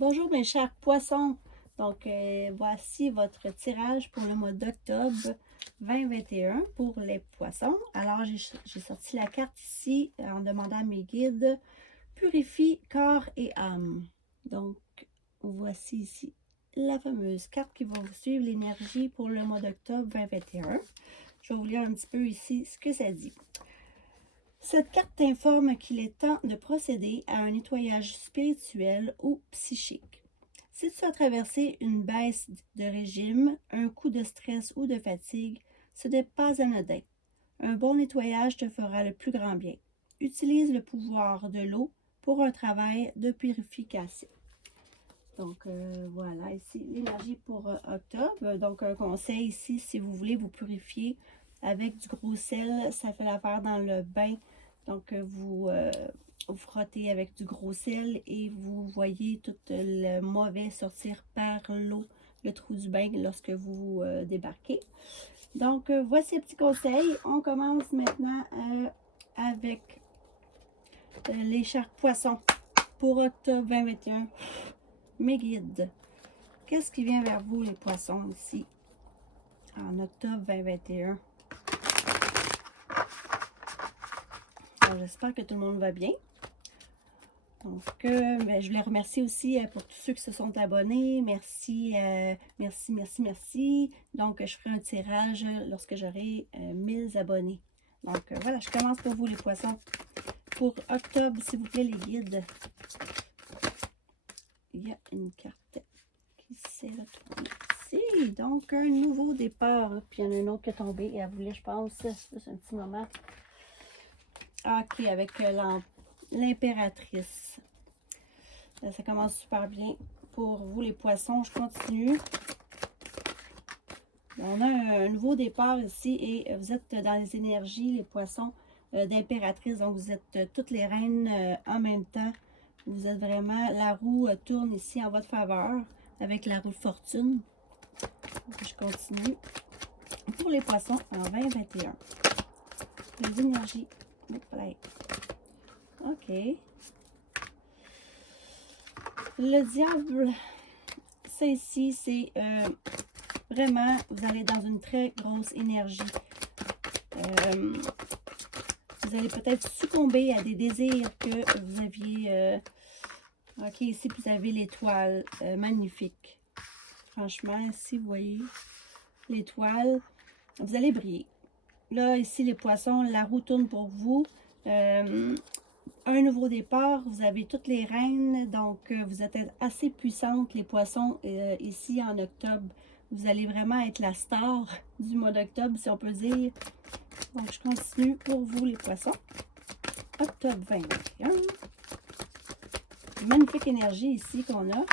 Bonjour mes chers poissons, donc voici votre tirage pour le mois d'octobre 2021 pour les poissons. Alors j'ai sorti la carte ici en demandant à mes guides, purifie corps et âme. Donc voici ici la fameuse carte qui va vous suivre l'énergie pour le mois d'octobre 2021. Je vais vous lire un petit peu ici ce que ça dit. Cette carte informe qu'il est temps de procéder à un nettoyage spirituel ou psychique. Si tu as traversé une baisse de régime, un coup de stress ou de fatigue, ce n'est pas anodin. Un bon nettoyage te fera le plus grand bien. Utilise le pouvoir de l'eau pour un travail de purification. Donc voilà, ici l'énergie pour octobre. Donc un conseil ici, si vous voulez vous purifier avec du gros sel, ça fait l'affaire dans le bain. Donc vous frottez avec du gros sel et vous voyez tout le mauvais sortir par l'eau, le trou du bain lorsque vous débarquez. Donc voici un petit conseil. On commence maintenant avec les chers poissons pour octobre 2021. Mes guides, qu'est-ce qui vient vers vous les poissons ici en octobre 2021? J'espère que tout le monde va bien. Donc, je voulais remercier aussi pour tous ceux qui se sont abonnés. Merci, merci. Donc, je ferai un tirage lorsque j'aurai 1000 abonnés. Donc, voilà, je commence pour vous les poissons. Pour octobre, s'il vous plaît, les guides. Il y a une carte qui s'est retournée ici. Donc, un nouveau départ. Puis, il y en a une autre qui est tombée et elle voulait, je pense, juste un petit moment. Ok, avec l'impératrice. Ça commence super bien. Pour vous, les poissons, je continue. On a un nouveau départ ici et vous êtes dans les énergies, les poissons, d'impératrice. Donc, vous êtes toutes les reines en même temps. Vous êtes vraiment, la roue tourne ici en votre faveur avec la roue de fortune. Donc, je continue. Pour les poissons en 2021. Les énergies. Ok. Le diable, ça ici, c'est vraiment, vous allez dans une très grosse énergie. Vous allez peut-être succomber à des désirs que vous aviez. Ok, ici, vous avez l'étoile. Magnifique. Franchement, ici, vous voyez l'étoile. Vous allez briller. Là, ici, les poissons, la roue tourne pour vous. Un nouveau départ, vous avez toutes les reines, donc vous êtes assez puissantes, les poissons, ici en octobre. Vous allez vraiment être la star du mois d'octobre, si on peut dire. Donc, je continue pour vous, les poissons. Octobre 21. Magnifique énergie ici qu'on a.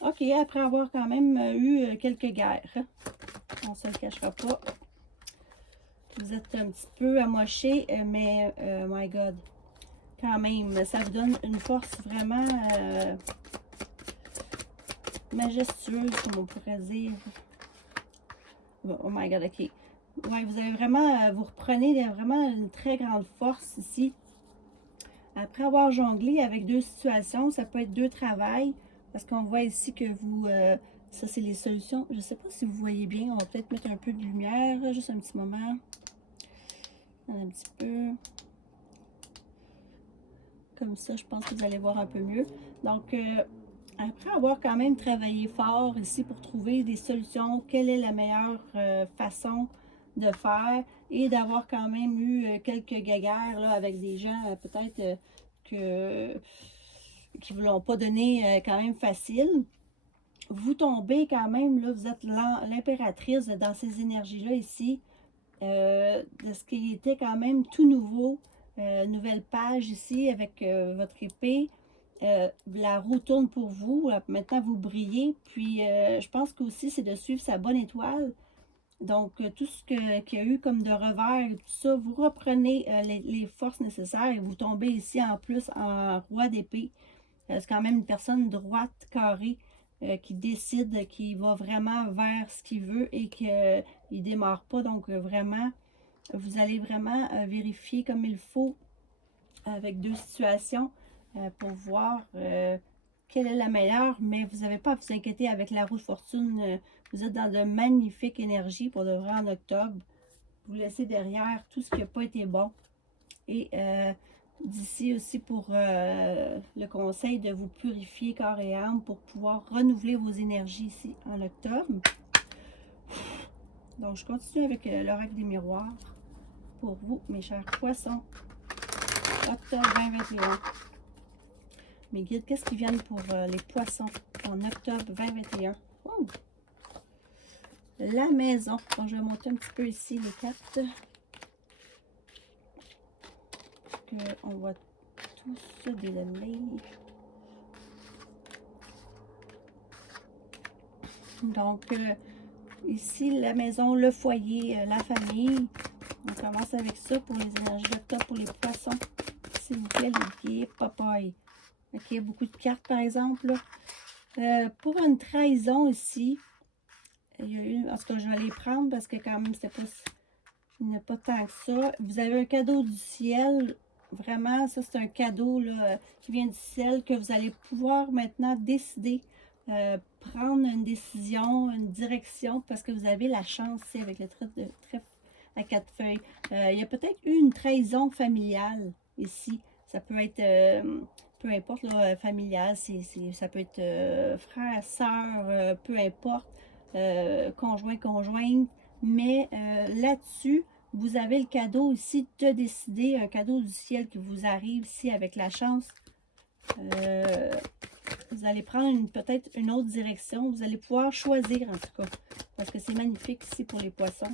OK, après avoir quand même eu quelques guerres. On ne se le cachera pas. Vous êtes un petit peu amoché, mais my God, quand même, ça vous donne une force vraiment majestueuse, comme on pourrait dire. Oh my God, OK. Ouais, vous avez vraiment, vous reprenez vraiment une très grande force ici. Après avoir jonglé avec deux situations, ça peut être deux travails, parce qu'on voit ici que vous, ça c'est les solutions. Je ne sais pas si vous voyez bien, on va peut-être mettre un peu de lumière, juste un petit moment. Un petit peu. Comme ça, je pense que vous allez voir un peu mieux. Donc, après avoir quand même travaillé fort ici pour trouver des solutions, quelle est la meilleure façon de faire et d'avoir quand même eu quelques guéguerres là, avec des gens peut-être qui ne vous l'ont pas donné quand même facile. Vous tombez quand même, là, vous êtes l'impératrice dans ces énergies-là ici, de ce qui était quand même tout nouveau. Nouvelle page ici avec votre épée. La roue tourne pour vous. Maintenant, vous brillez. Puis, je pense qu'aussi, c'est de suivre sa bonne étoile. Donc, tout ce qu'il y a eu comme de revers et tout ça, vous reprenez les forces nécessaires et vous tombez ici en plus en roi d'épée. C'est quand même une personne droite, carrée, qui décide, qui va vraiment vers ce qu'il veut et qu'il ne démarre pas. Donc, vraiment, vous allez vraiment vérifier comme il faut avec deux situations pour voir quelle est la meilleure, mais vous n'avez pas à vous inquiéter avec la roue de fortune. Vous êtes dans de magnifiques énergies pour de vrai en octobre. Vous laissez derrière tout ce qui n'a pas été bon. Et d'ici aussi pour le conseil de vous purifier corps et âme pour pouvoir renouveler vos énergies ici en octobre. Donc, je continue avec l'oracle des miroirs pour vous, mes chers poissons. Octobre 2021. Mes guides, qu'est-ce qui viennent pour les poissons en octobre 2021? Oh! La maison. Donc, je vais monter un petit peu ici les cartes. On voit tout ça délainer. Donc, ici, la maison, le foyer, la famille. On commence avec ça pour les énergies d'octobre pour les poissons. S'il vous plaît, les guides, papaye. Ok, il y a beaucoup de cartes, par exemple. Pour une trahison ici, il y a eu, en tout cas, je vais les prendre parce que quand même, c'était pas, il n'y a pas tant que ça. Vous avez un cadeau du ciel. Vraiment, ça, c'est un cadeau là, qui vient du ciel que vous allez pouvoir maintenant décider, prendre une décision, une direction, parce que vous avez la chance ici avec le trèfle à 4 feuilles. Il y a peut-être eu une trahison familiale ici. Ça peut être, peu importe, là, familial, ça peut être frère, sœur, peu importe, conjoint, conjointe. Mais là-dessus, vous avez le cadeau ici de décider, un cadeau du ciel qui vous arrive ici avec la chance. Vous allez prendre peut-être une autre direction. Vous allez pouvoir choisir en tout cas. Parce que c'est magnifique ici pour les poissons.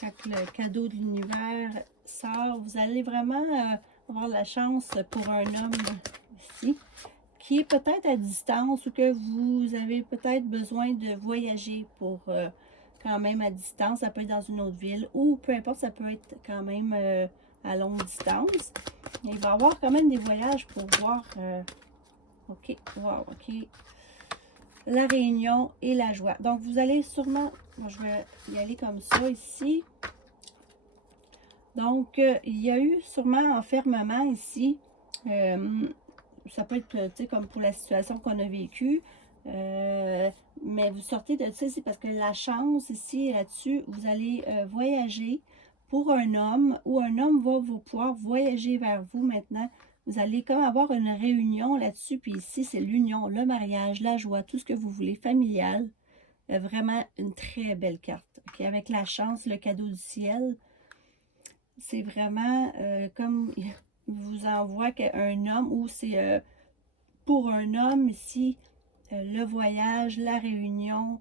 Quand le cadeau de l'univers sort, vous allez vraiment avoir la chance pour un homme ici qui est peut-être à distance ou que vous avez peut-être besoin de voyager pour quand même à distance. Ça peut être dans une autre ville ou peu importe, ça peut être quand même à longue distance. Il va y avoir quand même des voyages pour voir. Ok, wow, ok. La réunion et la joie. Donc, vous allez sûrement, moi, je vais y aller comme ça ici. Donc, il y a eu sûrement enfermement ici. Ça peut être, tu sais, comme pour la situation qu'on a vécue. Mais vous sortez de ça ici parce que la chance ici, là-dessus, vous allez voyager pour un homme ou un homme va vous pouvoir voyager vers vous maintenant. Vous allez comme avoir une réunion là-dessus. Puis ici, c'est l'union, le mariage, la joie, tout ce que vous voulez, familial. Vraiment une très belle carte. Okay? Avec la chance, le cadeau du ciel. C'est vraiment comme il vous envoie un homme ou c'est pour un homme ici, le voyage, la réunion.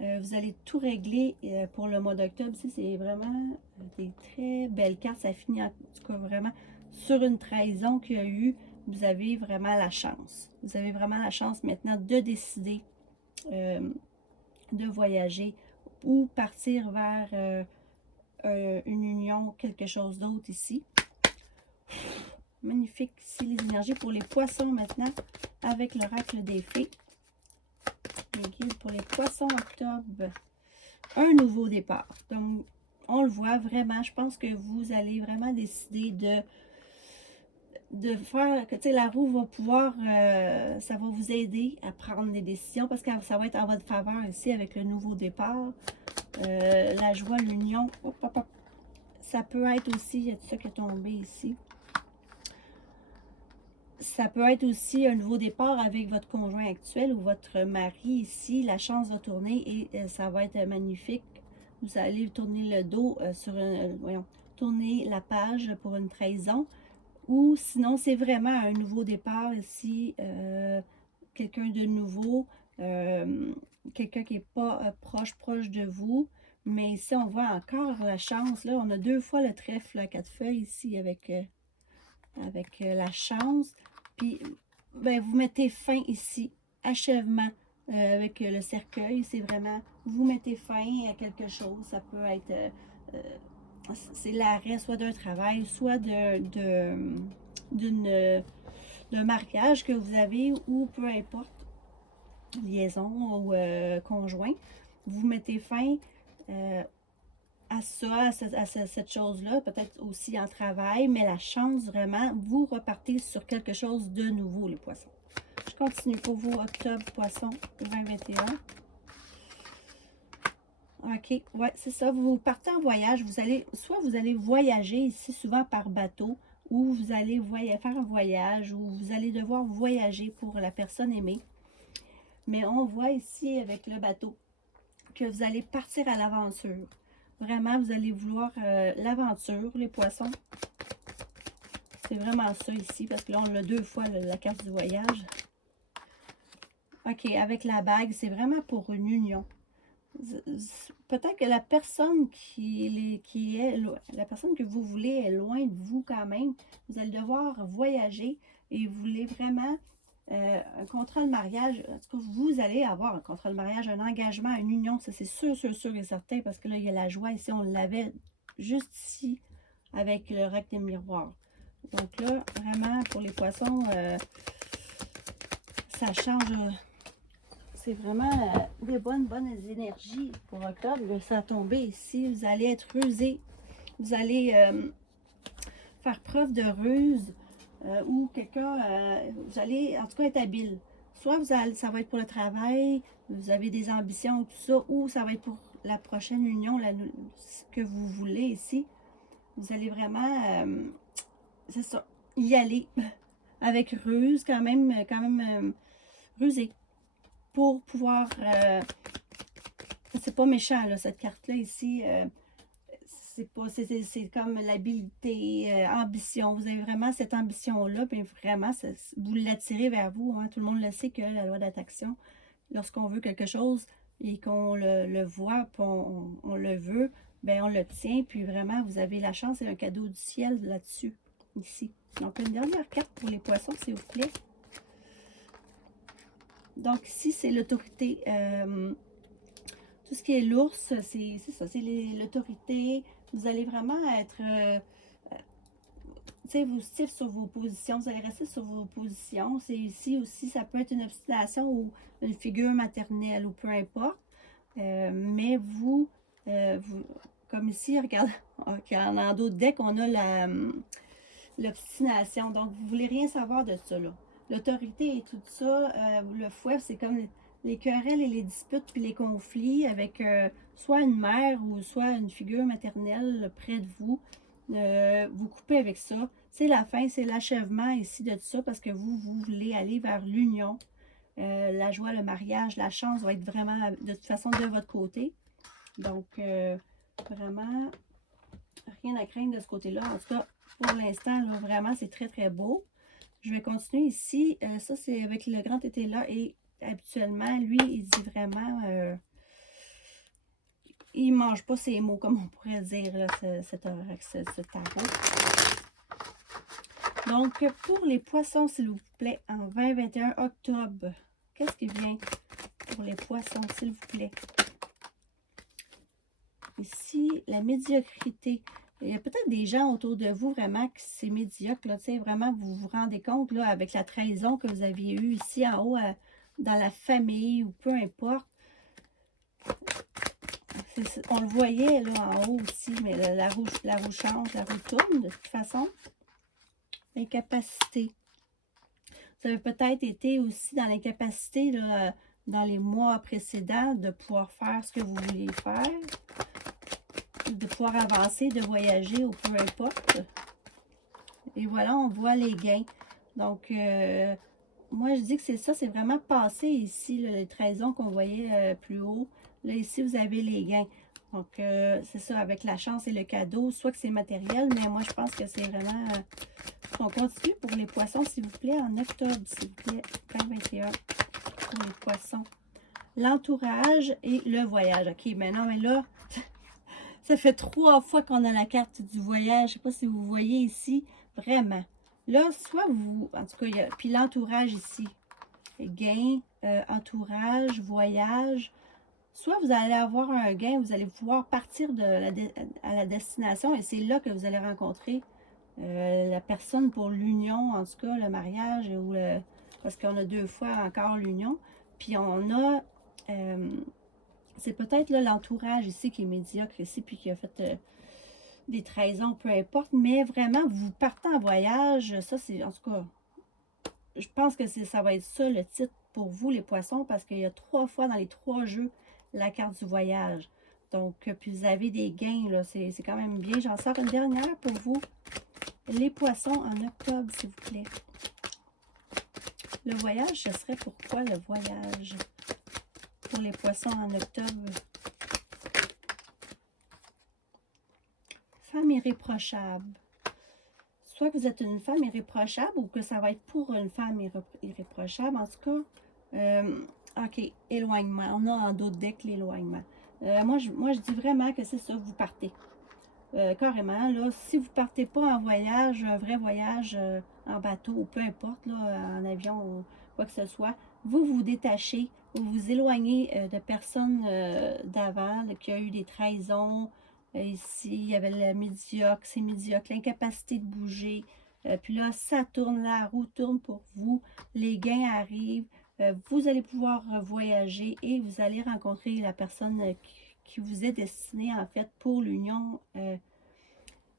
Vous allez tout régler pour le mois d'octobre. Ici, c'est vraiment des très belles cartes. Ça finit en tout cas vraiment sur une trahison qu'il y a eu. Vous avez vraiment la chance. Vous avez vraiment la chance maintenant de décider de voyager ou partir vers une union, quelque chose d'autre ici. Magnifique ici les énergies pour les poissons maintenant avec l'oracle des fées. Les guides pour les poissons octobre. Un nouveau départ. Donc, on le voit vraiment. Je pense que vous allez vraiment décider de faire que, tu sais, la roue va pouvoir, ça va vous aider à prendre des décisions parce que ça va être en votre faveur ici avec le nouveau départ. La joie, l'union. Ça peut être aussi, il y a tout ça qui est tombé ici. Ça peut être aussi un nouveau départ avec votre conjoint actuel ou votre mari ici. La chance va tourner et ça va être magnifique. Vous allez tourner le dos sur tourner la page pour une trahison. Ou sinon, c'est vraiment un nouveau départ ici. Quelqu'un de nouveau. Quelqu'un qui n'est pas proche de vous. Mais ici, on voit encore la chance. Là, on a 2 fois le trèfle à 4 feuilles ici avec la chance. Puis, ben, vous mettez fin ici, achèvement avec le cercueil. C'est vraiment, vous mettez fin à quelque chose. Ça peut être, c'est l'arrêt soit d'un travail, soit d'un mariage que vous avez ou peu importe, liaison ou conjoint. Vous mettez fin à ça, cette chose-là, peut-être aussi en travail, mais la chance vraiment, vous repartez sur quelque chose de nouveau, les poissons. Je continue pour vous, octobre, poisson, 2021. OK, ouais, c'est ça. Vous partez en voyage, soit vous allez voyager ici souvent par bateau, ou vous allez faire un voyage, ou vous allez devoir voyager pour la personne aimée. Mais on voit ici avec le bateau que vous allez partir à l'aventure. Vraiment, vous allez vouloir l'aventure, les poissons. C'est vraiment ça ici, parce que là, on a 2 fois la carte du voyage. OK, avec la bague, c'est vraiment pour une union. Peut-être que la personne la personne que vous voulez est loin de vous quand même. Vous allez devoir voyager et vous voulez vraiment un contrat de mariage. En tout cas, vous allez avoir un contrat de mariage, un engagement, une union. Ça, c'est sûr, sûr, sûr et certain parce que là, il y a la joie ici. On l'avait juste ici avec le recte et le miroir. Donc là, vraiment, pour les poissons, ça change. C'est vraiment des bonnes énergies pour octobre. Ça a tombé ici. Vous allez être rusé. Vous allez faire preuve de ruse ou quelqu'un, vous allez en tout cas être habile. Soit ça va être pour le travail, vous avez des ambitions, tout ça, ou ça va être pour la prochaine union, ce que vous voulez ici. Vous allez vraiment, c'est ça, y aller avec ruse, quand même rusé. Pour pouvoir, c'est pas méchant là, cette carte-là ici, c'est comme l'habilité, ambition. Vous avez vraiment cette ambition-là, puis vraiment, vous l'attirez vers vous. Hein. Tout le monde le sait que la loi d'attraction, lorsqu'on veut quelque chose et qu'on le voit, puis on le veut, bien on le tient, puis vraiment, vous avez la chance et un cadeau du ciel là-dessus, ici. Donc, une dernière carte pour les poissons, s'il vous plaît. Donc, ici, c'est l'autorité. Tout ce qui est l'ours, c'est ça, c'est l'autorité. Vous allez vraiment être, tu sais, vous stiff sur vos positions. Vous allez rester sur vos positions. C'est ici aussi, ça peut être une obstination ou une figure maternelle ou peu importe. Mais comme ici, regarde, en d'autres decks, on a l'obstination. Donc, vous ne voulez rien savoir de ça, là. L'autorité et tout ça, le fouet, c'est comme les querelles et les disputes puis les conflits avec soit une mère ou soit une figure maternelle près de vous. Vous coupez avec ça. C'est la fin, c'est l'achèvement ici de tout ça parce que vous voulez aller vers l'union. La joie, le mariage, la chance va être vraiment de toute façon de votre côté. Donc, vraiment, rien à craindre de ce côté-là. En tout cas, pour l'instant, vraiment, c'est très, très beau. Je vais continuer ici. Ça, c'est avec le grand été là. Et habituellement, lui, il dit vraiment... il ne mange pas ses mots, comme on pourrait dire, là, ce tarot. Donc, pour les poissons, s'il vous plaît, en 2021 octobre, qu'est-ce qui vient pour les poissons, s'il vous plaît? Ici, la médiocrité. Il y a peut-être des gens autour de vous vraiment qui c'est médiocre, là, tu sais, vraiment, vous vous rendez compte, là, avec la trahison que vous aviez eue ici en haut, dans la famille, ou peu importe. On le voyait, là, en haut aussi, mais la roue change, la roue tourne, de toute façon. L'incapacité. Vous avez peut-être été aussi dans l'incapacité, là, dans les mois précédents, de pouvoir faire ce que vous vouliez faire, de pouvoir avancer, de voyager ou peu importe. Et voilà, on voit les gains. Donc, moi, je dis que c'est ça, c'est vraiment passé ici, là, les trahisons qu'on voyait plus haut. Là, ici, vous avez les gains. Donc, c'est ça, avec la chance et le cadeau, soit que c'est matériel, mais moi, je pense que c'est vraiment... on continue pour les poissons, s'il vous plaît, en octobre, s'il vous plaît, 2021, pour les poissons. L'entourage et le voyage. OK, maintenant, mais là... Ça fait 3 fois qu'on a la carte du voyage. Je ne sais pas si vous voyez ici. Vraiment. Là, soit vous... En tout cas, il y a... Puis l'entourage ici. Gain, entourage, voyage. Soit vous allez avoir un gain, vous allez pouvoir partir à la destination et c'est là que vous allez rencontrer la personne pour l'union, en tout cas, le mariage, parce qu'on a 2 fois encore l'union. Puis on a... C'est peut-être l'entourage ici qui est médiocre ici, puis qui a fait des trahisons, peu importe. Mais vraiment, vous partez en voyage, ça c'est, en tout cas, je pense que ça va être ça le titre pour vous, les poissons, parce qu'il y a 3 fois dans les 3 jeux la carte du voyage. Donc, puis vous avez des gains, là, c'est quand même bien. J'en sors une dernière pour vous. Les poissons en octobre, s'il vous plaît. Le voyage, ce serait pourquoi le voyage? Pour les poissons en octobre. Femme irréprochable. Soit que vous êtes une femme irréprochable ou que ça va être pour une femme irréprochable. En tout cas, ok, éloignement. On a en d'autres decks l'éloignement. Moi, je dis vraiment que c'est ça, vous partez. Carrément, là, si vous partez pas en voyage, un vrai voyage en bateau ou peu importe, là, en avion ou quoi que ce soit, vous vous détachez, vous vous éloignez de personnes d'avant, qui a eu des trahisons. Ici, il y avait le médiocre, c'est médiocre, l'incapacité de bouger. Puis là, ça tourne, la roue tourne pour vous, les gains arrivent, vous allez pouvoir voyager et vous allez rencontrer la personne qui vous est destinée en fait pour l'union,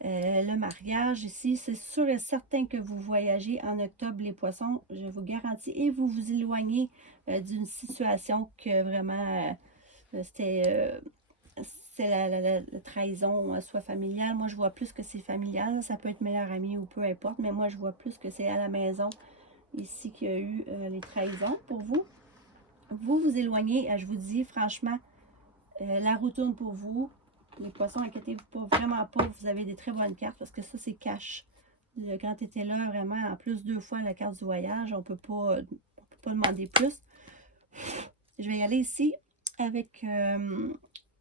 le mariage. Ici, c'est sûr et certain que vous voyagez en octobre, les poissons, je vous garantis, et vous vous éloignez d'une situation que vraiment c'était la trahison, soit familiale. Moi, je vois plus que c'est familial. Ça peut être meilleur ami ou peu importe, mais moi, je vois plus que c'est à la maison ici qu'il y a eu les trahisons pour vous. Vous vous éloignez, je vous dis franchement, la roue tourne pour vous. Les poissons, inquiétez-vous pas, vraiment pas. Vous avez des très bonnes cartes parce que ça, c'est cash. Le grand été là, vraiment, en plus 2 fois la carte du voyage. On peut pas demander plus. Je vais y aller ici avec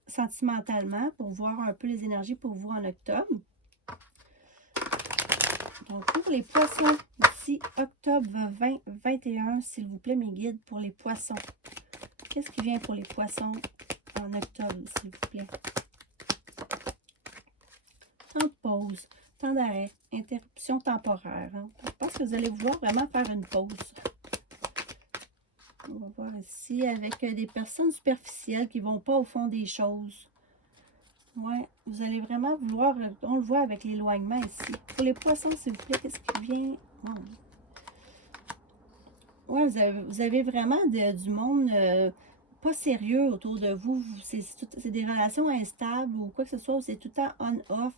sentimentalement pour voir un peu les énergies pour vous en octobre. Donc, pour les poissons, ici, octobre 2021, s'il vous plaît, mes guides, pour les poissons. Qu'est-ce qui vient pour les poissons en octobre, s'il vous plaît? Temps de pause, temps d'arrêt, interruption temporaire. Hein. Je pense que vous allez vouloir vraiment faire une pause. On va voir ici avec des personnes superficielles qui ne vont pas au fond des choses. Ouais, vous allez vraiment vouloir, on le voit avec l'éloignement ici. Pour les poissons, s'il vous plaît, qu'est-ce qui vient? Ouais, vous avez vraiment du monde pas sérieux autour de vous. C'est des relations instables ou quoi que ce soit. C'est tout le temps on-off.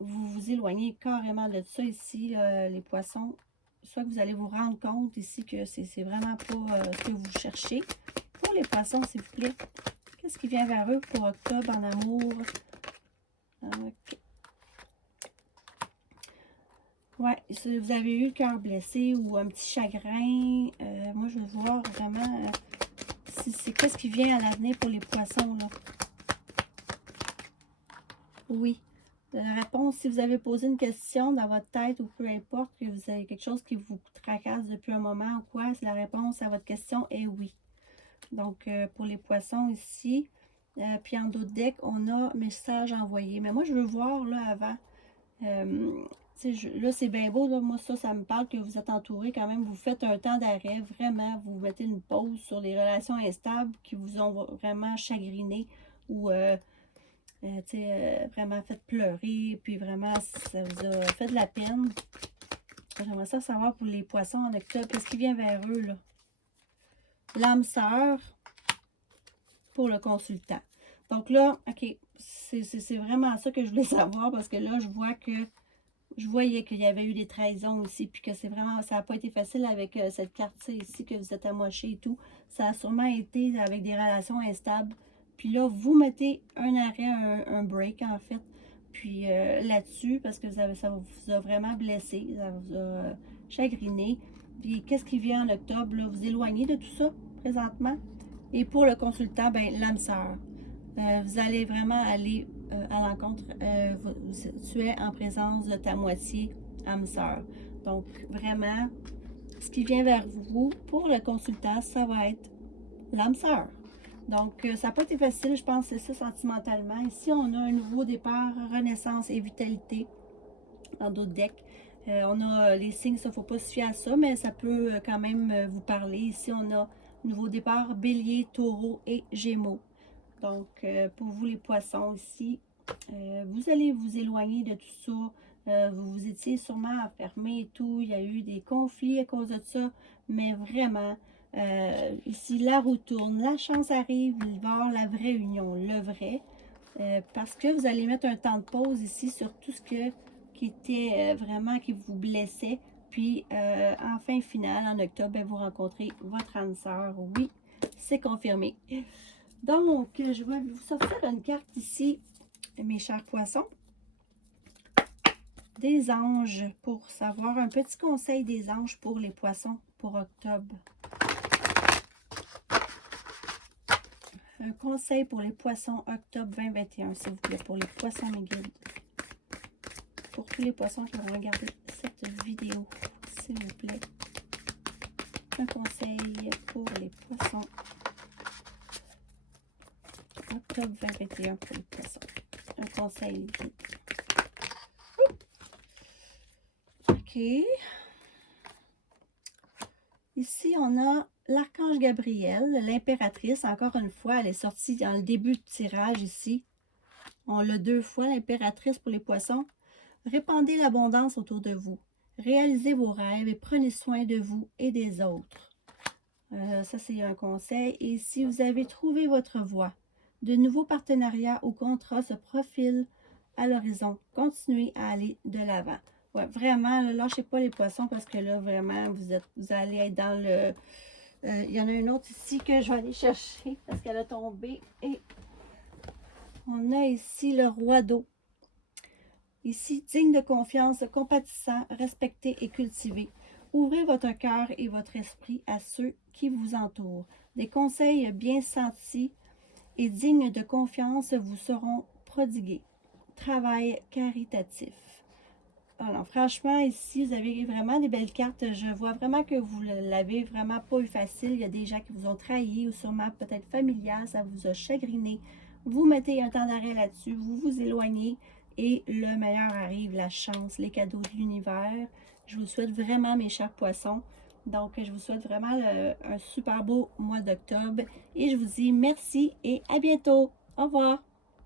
Vous vous éloignez carrément de ça ici, les poissons. Soit que vous allez vous rendre compte ici que c'est vraiment pas ce que vous cherchez. Pour les poissons, s'il vous plaît, qu'est-ce qui vient vers eux pour octobre en amour? Okay. Ouais, si vous avez eu le cœur blessé ou un petit chagrin, moi je veux voir vraiment c'est qu'est-ce qui vient à l'avenir pour les poissons là. Oui. La réponse, si vous avez posé une question dans votre tête ou peu importe, que vous avez quelque chose qui vous tracasse depuis un moment ou quoi, la réponse à votre question est oui. Donc, pour les poissons ici, puis en d'autres decks, on a message envoyé. Mais moi, je veux voir là avant. Là, c'est bien beau. Là, moi, ça me parle que vous êtes entouré quand même. Vous faites un temps d'arrêt. Vraiment, vous mettez une pause sur les relations instables qui vous ont vraiment chagriné ou vraiment fait pleurer, puis vraiment, ça vous a fait de la peine. J'aimerais ça savoir pour les poissons en octobre, qu'est-ce qui vient vers eux, là? L'âme sœur pour le consultant. Donc là, OK, c'est vraiment ça que je voulais savoir, parce que là, je voyais qu'il y avait eu des trahisons aussi, puis que c'est vraiment, ça n'a pas été facile avec cette carte-ci ici, que vous êtes amoché et tout. Ça a sûrement été avec des relations instables. Puis là, vous mettez un arrêt, un break en fait. Puis là-dessus, parce que ça vous a vraiment blessé, ça vous a chagriné. Puis qu'est-ce qui vient en octobre? Là? Vous éloignez de tout ça présentement. Et pour le consultant, ben l'âme sœur. Vous allez vraiment aller à l'encontre. Tu es en présence de ta moitié âme sœur. Donc vraiment, ce qui vient vers vous pour le consultant, ça va être l'âme sœur. Donc, ça n'a pas été facile, je pense, c'est ça sentimentalement. Ici, on a un nouveau départ, renaissance et vitalité dans d'autres decks. On a les signes, ça ne faut pas se fier à ça, mais ça peut quand même vous parler. Ici, on a Nouveau départ, Bélier, Taureau et Gémeaux. Donc, pour vous les poissons ici, vous allez vous éloigner de tout ça. Vous vous étiez sûrement enfermés et tout. Il y a eu des conflits à cause de ça. Mais vraiment, ici, la roue tourne, la chance arrive, il va y avoir la vraie union, le vrai. Parce que vous allez mettre un temps de pause ici sur tout ce qui était vraiment, qui vous blessait. Puis, en fin finale, en octobre, ben, vous rencontrez votre âme sœur. Oui, c'est confirmé. Donc, je vais vous sortir une carte ici, mes chers poissons. Des anges, pour savoir un petit conseil des anges pour les poissons pour octobre. Un conseil pour les poissons octobre 2021, s'il vous plaît, pour les poissons, mes guides. Pour tous les poissons qui vont regarder cette vidéo, s'il vous plaît. Un conseil pour les poissons. Octobre 2021 pour les poissons. Un conseil guide. OK. Ici, on a l'archange Gabriel, l'impératrice. Encore une fois, elle est sortie dans le début de tirage ici. On l'a 2 fois, l'impératrice pour les poissons. Répandez l'abondance autour de vous. Réalisez vos rêves et prenez soin de vous et des autres. Ça, c'est un conseil. Et si vous avez trouvé votre voie, de nouveaux partenariats ou contrats se profilent à l'horizon. Continuez à aller de l'avant. Ouais, vraiment, là, lâchez pas les poissons parce que là, vraiment, vous allez être dans le... Il y en a une autre ici que je vais aller chercher parce qu'elle a tombé. Et on a ici le roi d'eau. Ici, digne de confiance, compatissant, respecté et cultivé. Ouvrez votre cœur et votre esprit à ceux qui vous entourent. Des conseils bien sentis et dignes de confiance vous seront prodigués. Travail caritatif. Alors, franchement, ici, vous avez vraiment des belles cartes. Je vois vraiment que vous l'avez vraiment pas eu facile. Il y a des gens qui vous ont trahi ou sûrement peut-être familial, ça vous a chagriné. Vous mettez un temps d'arrêt là-dessus, vous vous éloignez et le meilleur arrive, la chance, les cadeaux de l'univers. Je vous souhaite vraiment, mes chers poissons. Donc, je vous souhaite vraiment un super beau mois d'octobre et je vous dis merci et à bientôt. Au revoir.